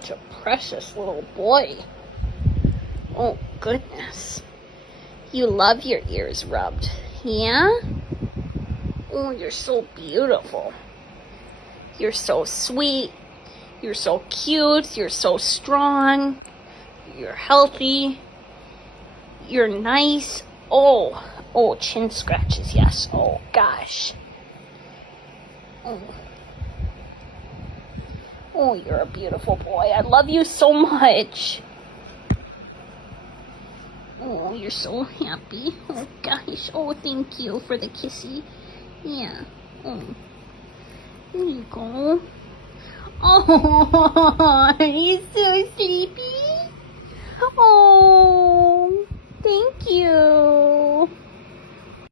such a precious little boy. Oh, goodness. You love your ears rubbed, yeah? Oh, you're so beautiful. You're so sweet. You're so cute. You're so strong. You're healthy. You're nice. Oh, chin scratches, yes. Oh, gosh. Oh, you're a beautiful boy. I love you so much. Oh, you're so happy. Oh, gosh. Oh, thank you for the kissy. Yeah. Oh. There you go. Oh, he's so sleepy. Oh, thank you.